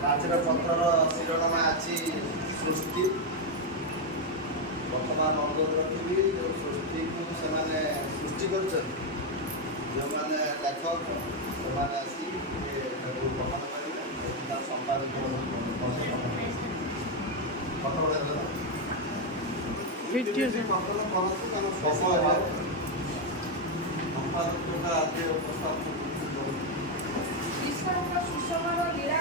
ପ୍ରାଚୀର ପଥର ଶିରୋନାମା ଅଛି ସୃଷ୍ଟି। ବର୍ତ୍ତମାନ ଅନୁରୋଧ ରଖିବି ଯେଉଁ ସୃଷ୍ଟିକୁ ସେମାନେ ସୃଷ୍ଟି କରିଛନ୍ତି, ଯେଉଁମାନେ ଲେଖକ ସେମାନେ ଆସି ତାକୁ ଗ୍ରହଣ କରିବେ, ତାର ସମ୍ପାଦକ ବିଶ୍ୱର ସୁଷମର ଲୀଳା